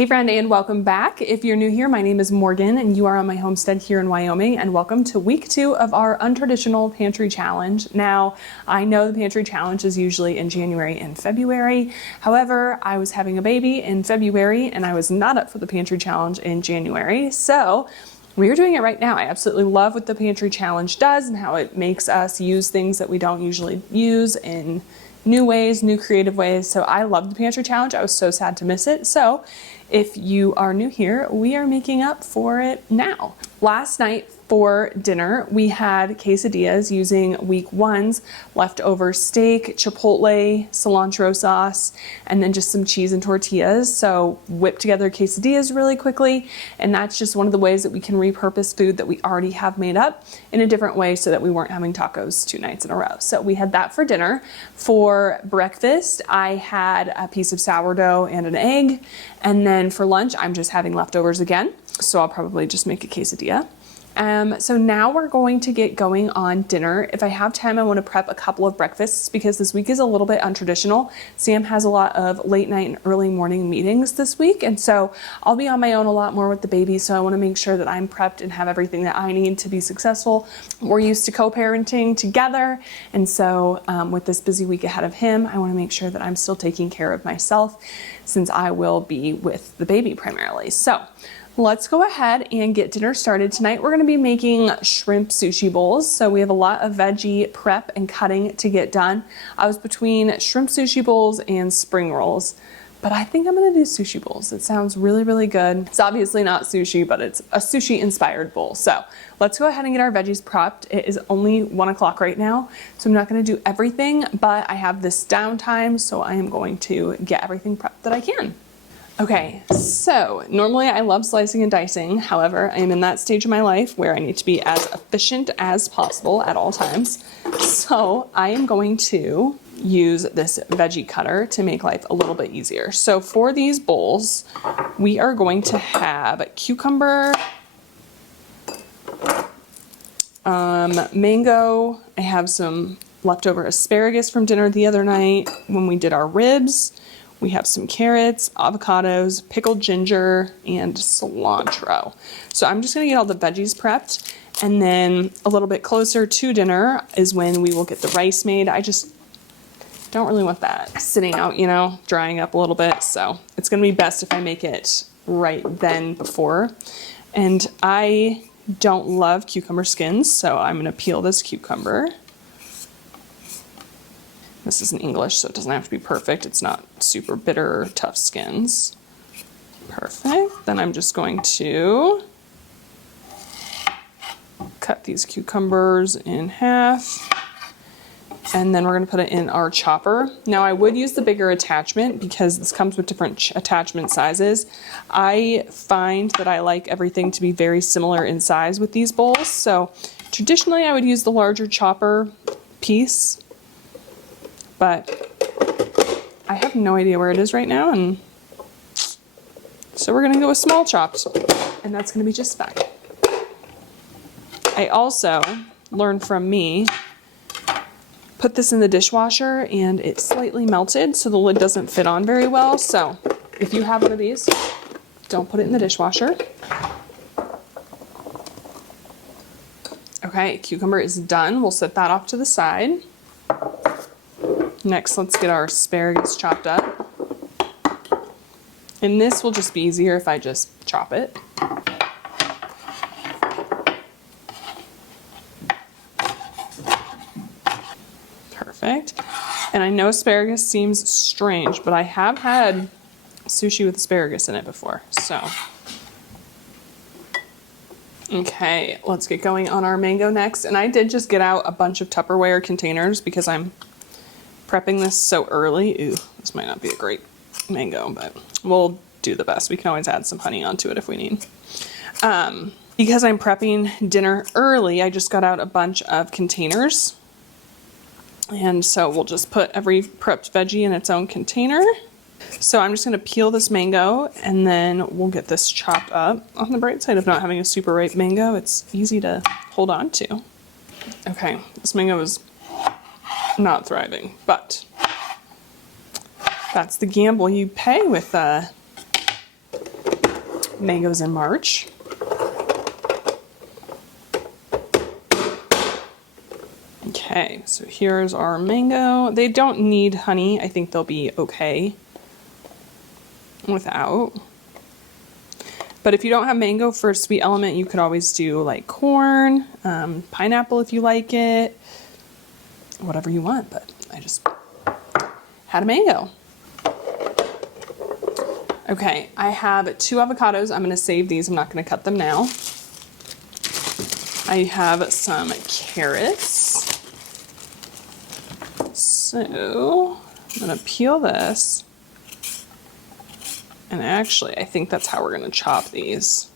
Hey friend, and welcome back. If you're new here, my name is Morgan and you are on my homestead here in Wyoming, and welcome to week 2 of our untraditional pantry challenge. Now, I know the pantry challenge is usually in January and February. However, I was having a baby in February and I was not up for the pantry challenge in January. So we are doing it right now. I absolutely love what the pantry challenge does and how it makes us use things that we don't usually use in new ways, new creative ways. So I love the pantry challenge. I was so sad to miss it. So if you are new here, we are making up for it now. Last night for dinner, we had quesadillas using week 1's leftover steak, chipotle, cilantro sauce, and then just some cheese and tortillas. So whipped together quesadillas really quickly. And that's just one of the ways that we can repurpose food that we already have made up in a different way so that we weren't having tacos 2 nights in a row. So we had that for dinner. For breakfast, I had a piece of sourdough and an egg. And then for lunch, I'm just having leftovers again. So I'll probably just make a quesadilla. So now we're going to get going on dinner. If I have time, I want to prep a couple of breakfasts because this week is a little bit untraditional. Sam has a lot of late night and early morning meetings this week, and so I'll be on my own a lot more with the baby, so I want to make sure that I'm prepped and have everything that I need to be successful. We're used to co-parenting together, and so with this busy week ahead of him, I want to make sure that I'm still taking care of myself since I will be with the baby primarily. So let's go ahead and get dinner started. Tonight we're going to be making shrimp sushi bowls. So we have a lot of veggie prep and cutting to get done. I was between shrimp sushi bowls and spring rolls, but I think I'm going to do sushi bowls. It sounds really, really good. It's obviously not sushi, but it's a sushi inspired bowl. So let's go ahead and get our veggies prepped. It is only 1 o'clock right now, so I'm not going to do everything, but I have this downtime, so I am going to get everything prepped that I can. Okay, so normally I love slicing and dicing. However, I am in that stage of my life where I need to be as efficient as possible at all times. So I am going to use this veggie cutter to make life a little bit easier. So for these bowls, we are going to have cucumber, mango. I have some leftover asparagus from dinner the other night when we did our ribs. We have some carrots, avocados, pickled ginger, and cilantro. So I'm just gonna get all the veggies prepped, and then a little bit closer to dinner is when we will get the rice made. I just don't really want that sitting out, you know, drying up a little bit. So it's gonna be best if I make it right then before. And I don't love cucumber skins, so I'm gonna peel this cucumber. This is in English, so it doesn't have to be perfect. It's not super bitter or tough skins. Perfect. Then I'm just going to cut these cucumbers in half. And then we're going to put it in our chopper. Now I would use the bigger attachment because this comes with different attachment sizes. I find that I like everything to be very similar in size with these bowls. So traditionally I would use the larger chopper piece, but I have no idea where it is right now, and so we're gonna go with small chops, and that's gonna be just fine. I also learned from me, put this in the dishwasher and it slightly melted, so the lid doesn't fit on very well. So if you have one of these, don't put it in the dishwasher. Okay, cucumber is done. We'll set that off to the side. Next, let's get our asparagus chopped up. And this will just be easier if I just chop it. Perfect. And I know asparagus seems strange, but I have had sushi with asparagus in it before, so. Okay, let's get going on our mango next. And I did just get out a bunch of Tupperware containers because I'm prepping this so early. Ooh, this might not be a great mango, but we'll do the best. We can always add some honey onto it if we need. Because I'm prepping dinner early, I just got out a bunch of containers. And so we'll just put every prepped veggie in its own container. So I'm just gonna peel this mango and then we'll get this chopped up. On the bright side of not having a super ripe mango, it's easy to hold on to. Okay, this mango is not thriving, but that's the gamble you pay with mangoes in March. Okay, so here's our mango. They don't need honey. I think they'll be okay without. But if you don't have mango for a sweet element, you could always do like corn, pineapple if you like it, whatever you want. But I just had a mango. Okay, I have 2 avocados. I'm going to save these. I'm not going to cut them now. I have some carrots. So I'm going to peel this. And actually, I think that's how we're going to chop these.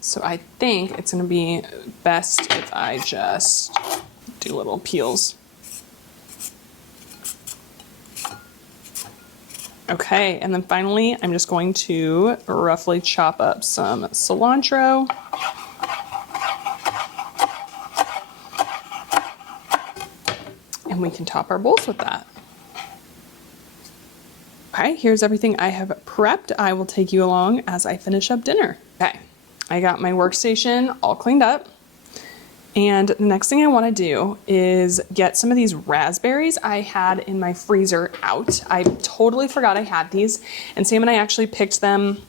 So I think it's going to be best if I just do little peels. Okay, and then finally, I'm just going to roughly chop up some cilantro. And we can top our bowls with that. Okay, here's everything I have prepped. I will take you along as I finish up dinner. Okay, I got my workstation all cleaned up. And the next thing I want to do is get some of these raspberries I had in my freezer out. I totally forgot I had these. And Sam and I actually picked them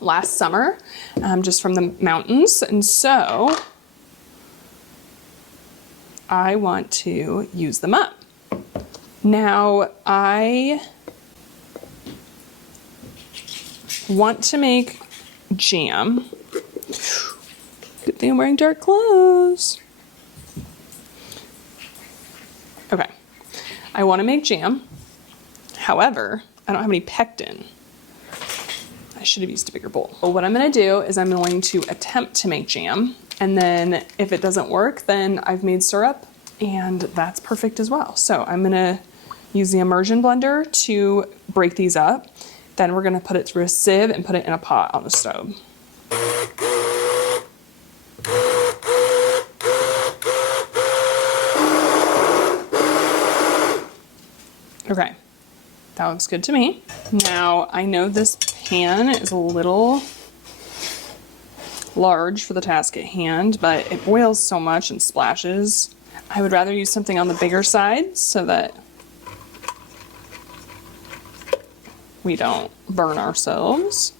last summer, just from the mountains. And so I want to use them up. Now I want to make jam. Good thing I'm wearing dark clothes. Okay, I want to make jam. However, I don't have any pectin. I should have used a bigger bowl. But what I'm going to do is I'm going to attempt to make jam. And then if it doesn't work, then I've made syrup and that's perfect as well. So I'm going to use the immersion blender to break these up. Then we're going to put it through a sieve and put it in a pot on the stove. Okay, that looks good to me. Now, I know this pan is a little large for the task at hand, but it boils so much and splashes. I would rather use something on the bigger side so that we don't burn ourselves.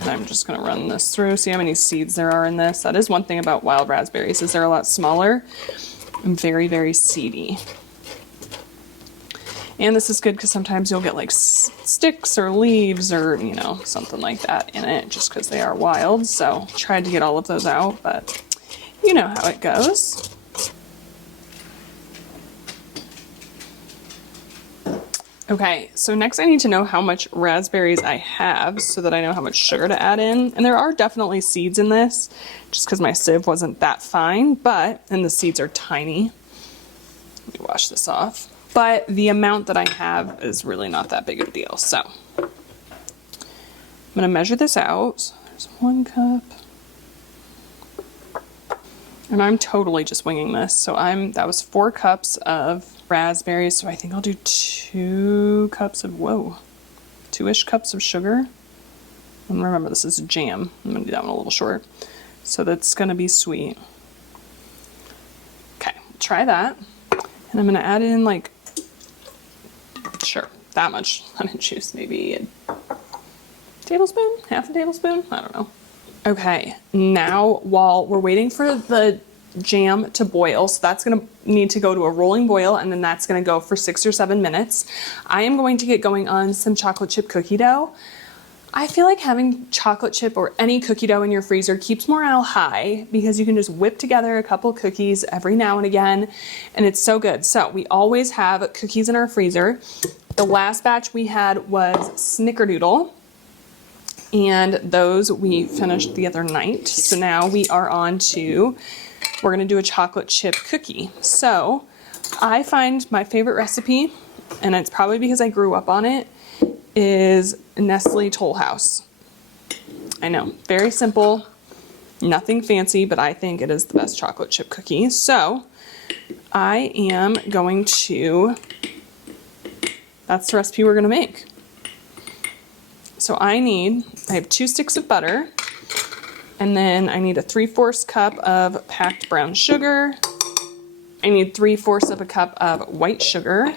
And I'm just gonna run this through, see how many seeds there are in this. That is one thing about wild raspberries, is they're a lot smaller and very, very seedy. And this is good because sometimes you'll get like sticks or leaves or, you know, something like that in it just because they are wild. So tried to get all of those out, but you know how it goes. Okay, so next I need to know how much raspberries I have so that I know how much sugar to add in. And there are definitely seeds in this just because my sieve wasn't that fine, and the seeds are tiny. Let me wash this off. But the amount that I have is really not that big of a deal. So I'm gonna measure this out. So there's 1 cup. And I'm totally just winging this. So that was 4 cups of raspberries. So I think I'll do 2 cups of, 2-ish cups of sugar. And remember, this is a jam. I'm gonna do that one a little short. So that's gonna be sweet. Okay, try that. And I'm gonna add in like, sure, that much lemon juice, maybe a tablespoon, half a tablespoon, I don't know. Okay, now while we're waiting for the jam to boil, so that's gonna need to go to a rolling boil, and then that's gonna go for 6 or 7 minutes. I am going to get going on some chocolate chip cookie dough. I feel like having chocolate chip or any cookie dough in your freezer keeps morale high because you can just whip together a couple cookies every now and again, and it's so good. So we always have cookies in our freezer. The last batch we had was snickerdoodle, and those we finished the other night. So now we are on to, we're gonna do a chocolate chip cookie. So I find my favorite recipe, and it's probably because I grew up on it, is Nestle Toll House. I know, very simple, nothing fancy, but I think it is the best chocolate chip cookie. So I am going to, that's the recipe we're gonna make. So I have 2 sticks of butter, and then I need a 3/4 cup of packed brown sugar. I need 3/4 of a cup of white sugar.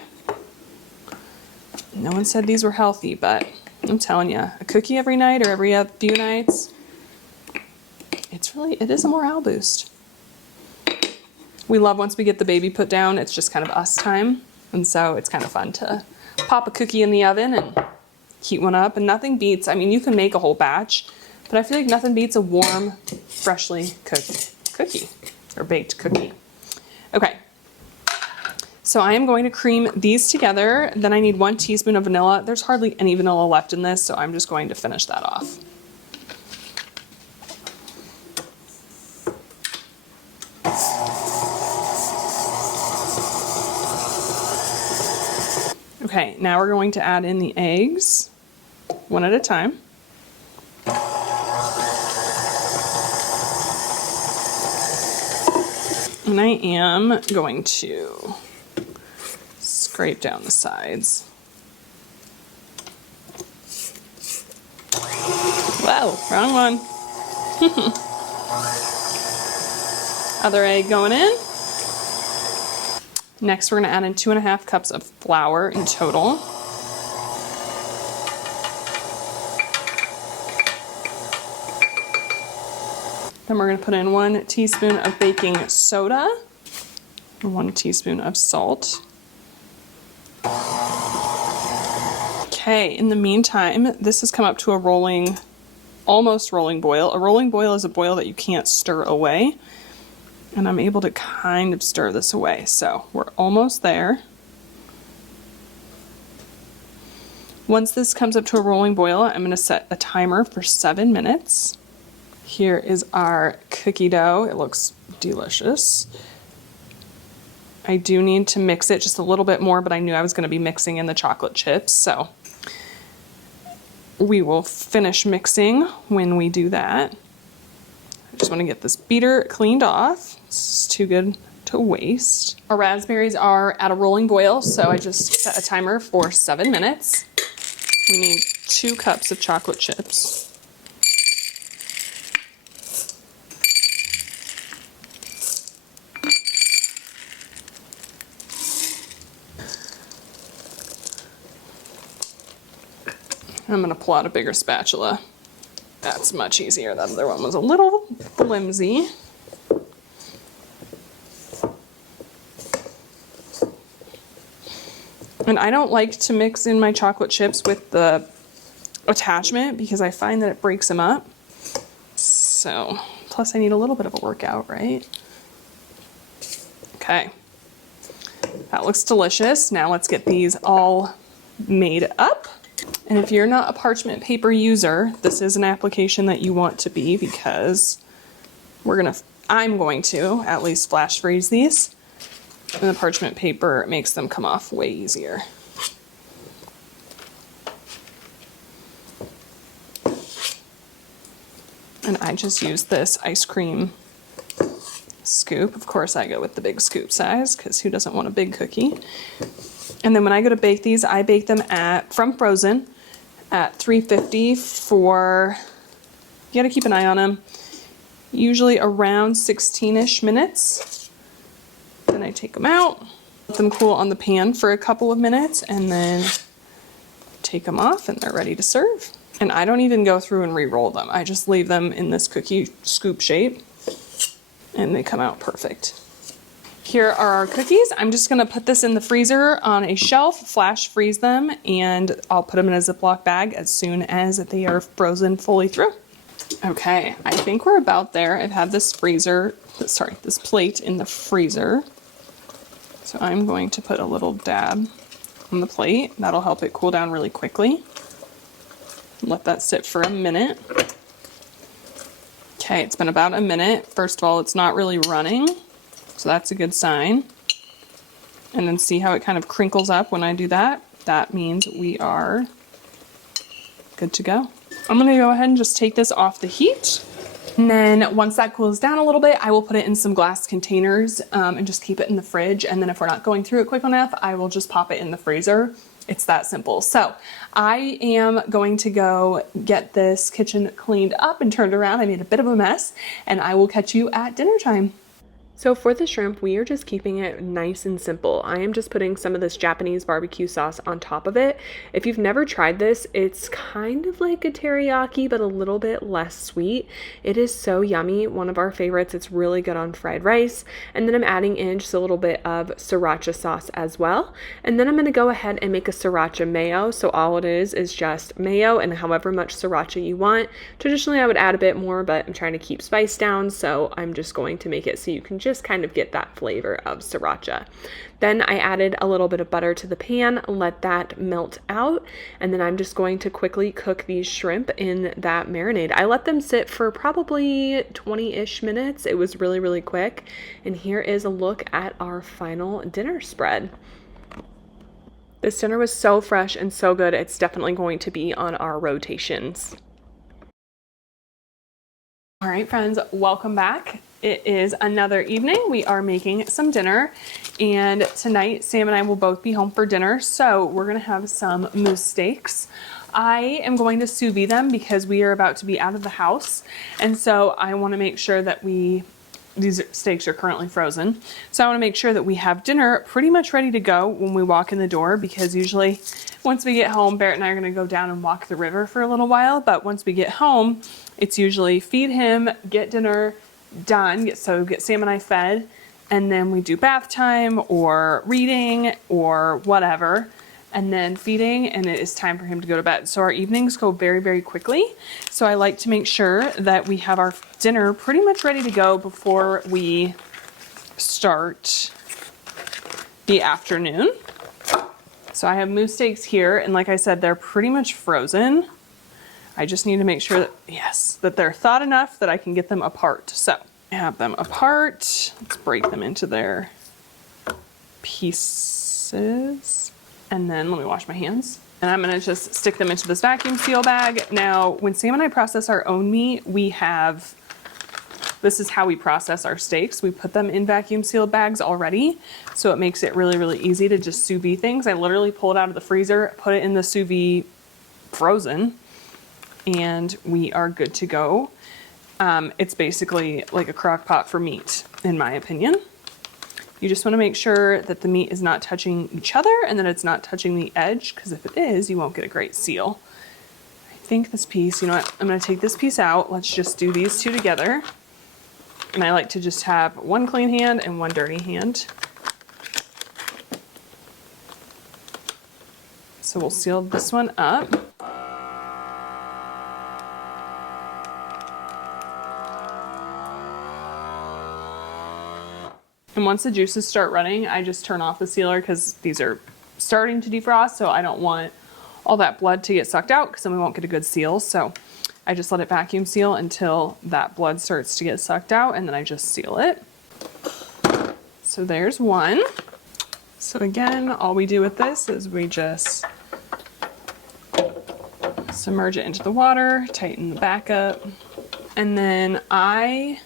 No one said these were healthy, but I'm telling you, a cookie every night or every few nights, it is a morale boost. We love once we get the baby put down, it's just kind of us time. And so it's kind of fun to pop a cookie in the oven and heat one up. And nothing beats, I mean, you can make a whole batch, but I feel like nothing beats a warm, freshly cooked cookie or baked cookie. Okay. So I am going to cream these together. Then I need 1 teaspoon of vanilla. There's hardly any vanilla left in this, so I'm just going to finish that off. Okay, now we're going to add in the eggs, one at a time. And I am going to scrape down the sides. Whoa, wrong one. Other egg going in. Next, we're going to add in 2½ cups of flour in total. Then we're going to put in 1 teaspoon of baking soda, 1 teaspoon of salt. Okay, in the meantime, this has come up to a almost rolling boil. A rolling boil is a boil that you can't stir away. And I'm able to kind of stir this away. So we're almost there. Once this comes up to a rolling boil, I'm going to set a timer for 7 minutes. Here is our cookie dough. It looks delicious. I do need to mix it just a little bit more, but I knew I was going to be mixing in the chocolate chips, so we will finish mixing when we do that. I just want to get this beater cleaned off. It's too good to waste. Our raspberries are at a rolling boil, so I just set a timer for 7 minutes. We need 2 cups of chocolate chips. I'm going to pull out a bigger spatula. That's much easier. That other one was a little flimsy. And I don't like to mix in my chocolate chips with the attachment because I find that it breaks them up. So, plus I need a little bit of a workout, right? Okay. That looks delicious. Now let's get these all made up. And if you're not a parchment paper user, this is an application that you want to be because I'm going to at least flash freeze these. And the parchment paper makes them come off way easier. And I just use this ice cream scoop. Of course I go with the big scoop size because who doesn't want a big cookie? And then when I go to bake these, I bake them from frozen at 350 for, you gotta keep an eye on them, usually around 16-ish minutes. Then I take them out, let them cool on the pan for a couple of minutes, and then take them off and they're ready to serve. And I don't even go through and re-roll them. I just leave them in this cookie scoop shape and they come out perfect. Here are our cookies. I'm just gonna put this in the freezer on a shelf, flash freeze them, and I'll put them in a Ziploc bag as soon as they are frozen fully through. Okay, I think we're about there. I've had this this plate in the freezer. So I'm going to put a little dab on the plate. That'll help it cool down really quickly. Let that sit for a minute. Okay, it's been about a minute. First of all, it's not really running, so that's a good sign. And then see how it kind of crinkles up when I do that? That means we are good to go. I'm gonna go ahead and just take this off the heat. And then once that cools down a little bit, I will put it in some glass containers and just keep it in the fridge. And then if we're not going through it quick enough, I will just pop it in the freezer It's that simple. So I am going to go get this kitchen cleaned up and turned around. I made a bit of a mess, and I will catch you at dinner time. So for the shrimp, we are just keeping it nice and simple. I am just putting some of this Japanese barbecue sauce on top of it. If you've never tried this, it's kind of like a teriyaki, but a little bit less sweet. It is so yummy, one of our favorites. It's really good on fried rice. And then I'm adding in just a little bit of sriracha sauce as well. And then I'm gonna go ahead and make a sriracha mayo. So all it is just mayo and however much sriracha you want. Traditionally, I would add a bit more, but I'm trying to keep spice down, so I'm just going to make it so you can just kind of get that flavor of sriracha. Then I added a little bit of butter to the pan, let that melt out, and then I'm just going to quickly cook these shrimp in that marinade. I let them sit for probably 20-ish minutes. It was really, really quick. And here is a look at our final dinner spread. This dinner was so fresh and so good. It's definitely going to be on our rotations. All right, friends, welcome back. It is another evening. We are making some dinner, and tonight Sam and I will both be home for dinner. So we're gonna have some moose steaks. I am going to sous vide them because we are about to be out of the house. And so I wanna make sure that these steaks are currently frozen. So I wanna make sure that we have dinner pretty much ready to go when we walk in the door, because usually once we get home, Barrett and I are gonna go down and walk the river for a little while. But once we get home, it's usually feed him, get dinner done, get Sam and I fed, and then we do bath time or reading or whatever, and then feeding, and it is time for him to go to bed. So our evenings go very, very quickly. So I like to make sure that we have our dinner pretty much ready to go before we start the afternoon. So I have moose steaks here, and like I said, they're pretty much frozen. I just need to make sure that, yes, that they're thawed enough that I can get them apart. So I have them apart. Let's break them into their pieces. And then let me wash my hands. And I'm gonna just stick them into this vacuum seal bag. Now, when Sam and I process our own meat, this is how we process our steaks. We put them in vacuum sealed bags already. So it makes it really, really easy to just sous vide things. I literally pull it out of the freezer, put it in the sous vide frozen, and we are good to go. It's basically like a crock pot for meat, in my opinion. You just want to make sure that the meat is not touching each other and that it's not touching the edge, because if it is, you won't get a great seal. I think this piece, you know what, I'm going to take this piece out. Let's just do these two together. And I like to just have one clean hand and one dirty hand. So we'll seal this one up. And once the juices start running, I just turn off the sealer because these are starting to defrost, so I don't want all that blood to get sucked out because then we won't get a good seal. So I just let it vacuum seal until that blood starts to get sucked out, and then I just seal it. So there's one. So again, all we do with this is we just submerge it into the water, tighten the back up, and then I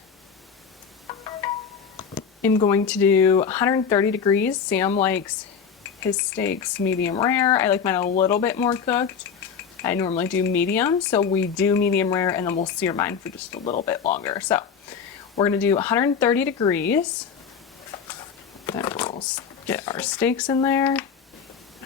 am going to do 130 degrees. Sam likes his steaks medium rare. I like mine a little bit more cooked. I normally do medium, so we do medium rare, and then we'll sear mine for just a little bit longer. So we're gonna do 130 degrees. Then we'll get our steaks in there.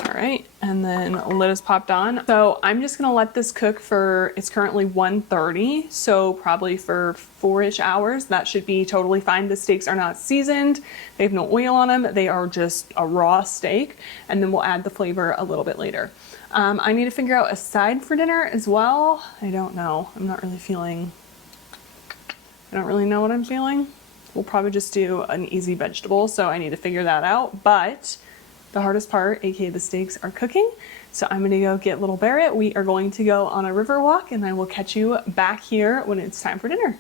All right, and then lid is popped on. So I'm just gonna let this cook for, it's currently 1:30, so probably for 4-ish hours. That should be totally fine. The steaks are not seasoned. They have no oil on them. They are just a raw steak, and then we'll add the flavor a little bit later. I need to figure out a side for dinner as well. I don't know. I don't really know what I'm feeling. We'll probably just do an easy vegetable, so I need to figure that out. But the hardest part, aka the steaks, are cooking. So I'm gonna go get little Barrett. We are going to go on a river walk, and I will catch you back here when it's time for dinner.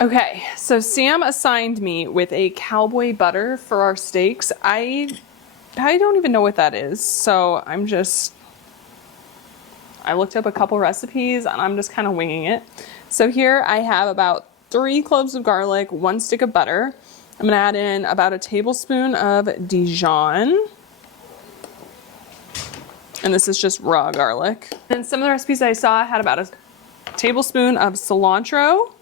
Okay, so Sam assigned me with a cowboy butter for our steaks. I don't even know what that is, so I looked up a couple recipes and I'm just kind of winging it. So here I have about 3 cloves of garlic, 1 stick of butter. I'm gonna add in about a tablespoon of Dijon. And this is just raw garlic. And some of the recipes I saw had about a tablespoon of cilantro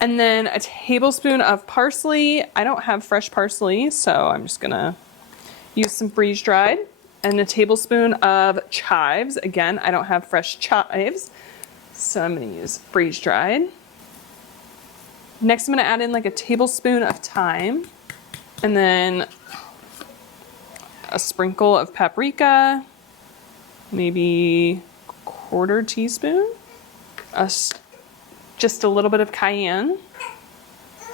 and then a tablespoon of parsley. I don't have fresh parsley, so I'm just gonna use some freeze-dried. And a tablespoon of chives. Again, I don't have fresh chives, so I'm gonna use freeze-dried. Next, I'm gonna add in like a tablespoon of thyme, and then a sprinkle of paprika, maybe a quarter teaspoon, just a little bit of cayenne,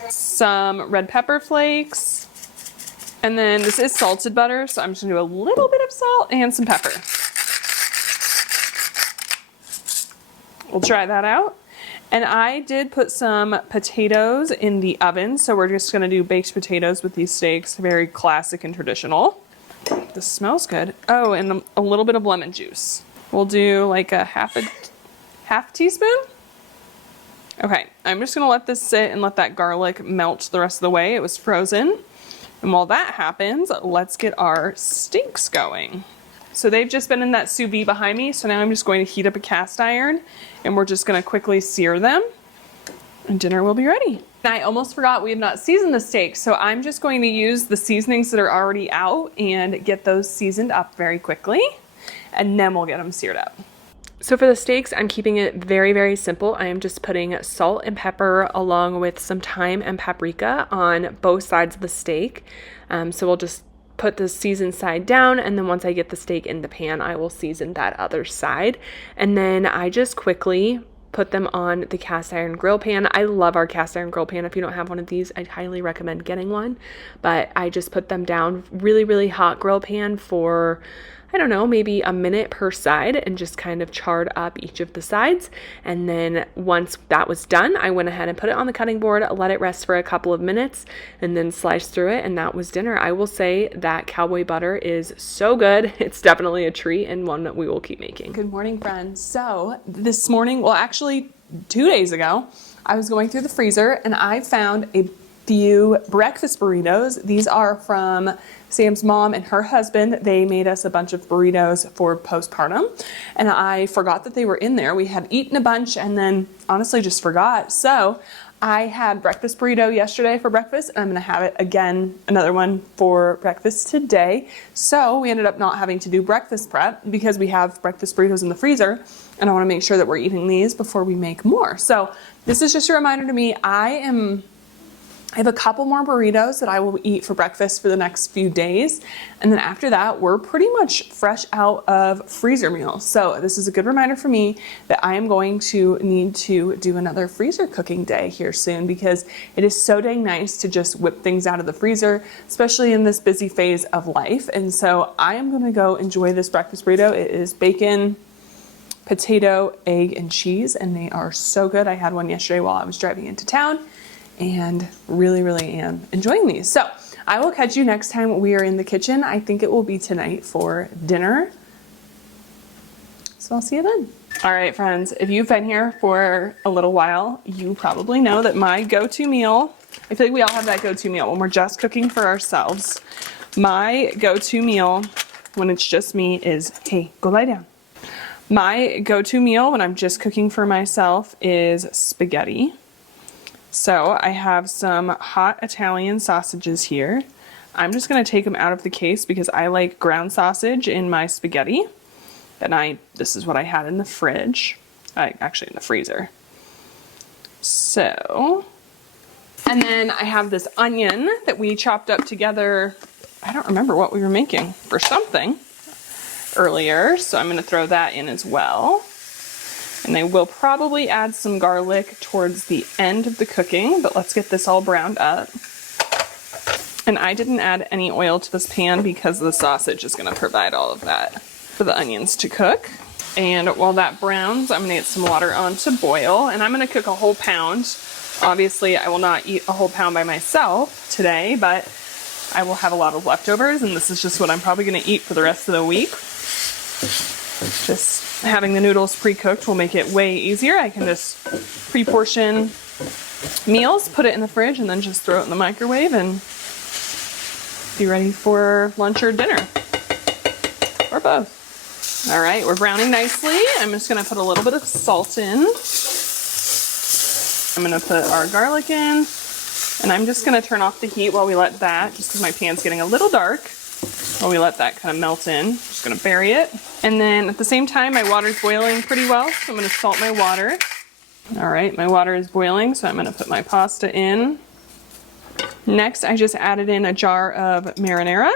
some red pepper flakes, and then this is salted butter, so I'm just gonna do a little bit of salt and some pepper. We'll try that out. And I did put some potatoes in the oven, so we're just gonna do baked potatoes with these steaks, very classic and traditional. This smells good. Oh, and a little bit of lemon juice. We'll do like a half teaspoon. Okay, I'm just gonna let this sit and let that garlic melt the rest of the way. It was frozen. And while that happens, let's get our steaks going. So they've just been in that sous vide behind me, so now I'm just going to heat up a cast iron and we're just gonna quickly sear them and dinner will be ready. And I almost forgot we have not seasoned the steaks, so I'm just going to use the seasonings that are already out and get those seasoned up very quickly, and then we'll get them seared up. So for the steaks, I'm keeping it very, very simple. I am just putting salt and pepper along with some thyme and paprika on both sides of the steak. So we'll just put the seasoned side down, and then once I get the steak in the pan, I will season that other side. And then I just quickly put them on the cast iron grill pan. I love our cast iron grill pan. If you don't have one of these, I'd highly recommend getting one. But I just put them down really, really hot grill pan for, I don't know, maybe a minute per side, and just kind of charred up each of the sides. And then once that was done, I went ahead and put it on the cutting board, let it rest for a couple of minutes, and then sliced through it, and that was dinner. I will say that cowboy butter is so good. It's definitely a treat and one that we will keep making. Good morning, friends. So this morning, well, actually 2 days ago, I was going through the freezer and I found a few breakfast burritos. These are from Sam's mom and her husband. They made us a bunch of burritos for postpartum, and I forgot that they were in there. We had eaten a bunch and then honestly just forgot. So I had breakfast burrito yesterday for breakfast, and I'm gonna have it again, another one for breakfast today. So we ended up not having to do breakfast prep because we have breakfast burritos in the freezer, and I wanna make sure that we're eating these before we make more. So this is just a reminder to me, I have a couple more burritos that I will eat for breakfast for the next few days. And then after that, we're pretty much fresh out of freezer meals. So this is a good reminder for me that I am going to need to do another freezer cooking day here soon, because it is so dang nice to just whip things out of the freezer, especially in this busy phase of life. And so I am gonna go enjoy this breakfast burrito. It is bacon, potato, egg, and cheese, and they are so good. I had one yesterday while I was driving into town, and really, really am enjoying these. So I will catch you next time we are in the kitchen. I think it will be tonight for dinner. So I'll see you then. All right, friends, if you've been here for a little while, you probably know that my go-to meal, I feel like we all have that go-to meal when we're just cooking for ourselves. My go-to meal when it's just me is, hey, go lie down. My go-to meal when I'm just cooking for myself is spaghetti. So I have some hot Italian sausages here. I'm just gonna take them out of the case because I like ground sausage in my spaghetti. And this is what I had in the fridge, actually in the freezer. So, and then I have this onion that we chopped up together. I don't remember what we were making for something earlier, so I'm gonna throw that in as well. And I will probably add some garlic towards the end of the cooking, but let's get this all browned up. And I didn't add any oil to this pan because the sausage is gonna provide all of that for the onions to cook. And while that browns, I'm gonna get some water on to boil, and I'm gonna cook a whole pound. Obviously, I will not eat a whole pound by myself today, but I will have a lot of leftovers, and this is just what I'm probably gonna eat for the rest of the week. Just having the noodles pre-cooked will make it way easier. I can just pre-portion meals, put it in the fridge, and then just throw it in the microwave and be ready for lunch or dinner, or both. All right, we're browning nicely. I'm just gonna put a little bit of salt in. I'm gonna put our garlic in, and I'm just gonna turn off the heat while we let that, just because my pan's getting a little dark, while we let that kind of melt in. Just gonna bury it. And then at the same time, my water's boiling pretty well, so I'm gonna salt my water. All right, my water is boiling, so I'm gonna put my pasta in. Next, I just added in a jar of marinara.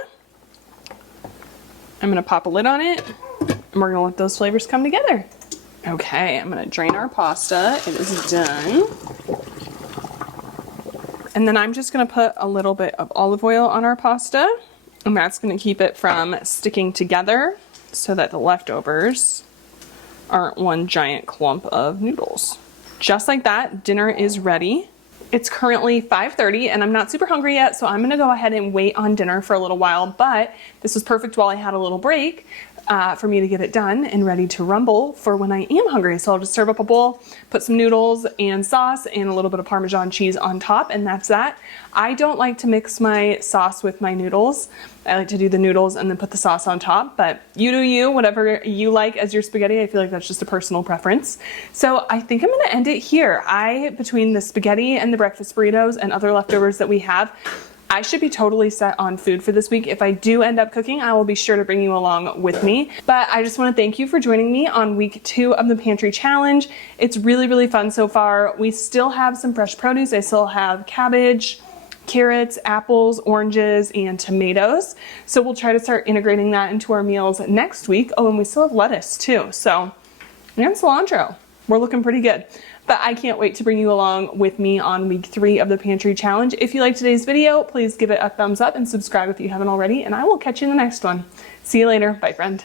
I'm gonna pop a lid on it, and we're gonna let those flavors come together. Okay, I'm gonna drain our pasta. It is done. And then I'm just gonna put a little bit of olive oil on our pasta, and that's gonna keep it from sticking together so that the leftovers aren't one giant clump of noodles. Just like that, dinner is ready. It's currently 5:30 and I'm not super hungry yet, so I'm gonna go ahead and wait on dinner for a little while, but this was perfect while I had a little break for me to get it done and ready to rumble for when I am hungry. So I'll just serve up a bowl, put some noodles and sauce and a little bit of Parmesan cheese on top, and that's that. I don't like to mix my sauce with my noodles. I like to do the noodles and then put the sauce on top, but you do you, whatever you like as your spaghetti. I feel like that's just a personal preference. So I think I'm gonna end it here. Between the spaghetti and the breakfast burritos and other leftovers that we have, I should be totally set on food for this week. If I do end up cooking, I will be sure to bring you along with me. But I just want to thank you for joining me on week 2 of the Pantry Challenge. It's really, really fun so far. We still have some fresh produce. I still have cabbage, carrots, apples, oranges, and tomatoes. So we'll try to start integrating that into our meals next week. Oh, and we still have lettuce too. So, and cilantro. We're looking pretty good. But I can't wait to bring you along with me on week 3 of the Pantry Challenge. If you liked today's video, please give it a thumbs up and subscribe if you haven't already, and I will catch you in the next one. See you later. Bye, friend.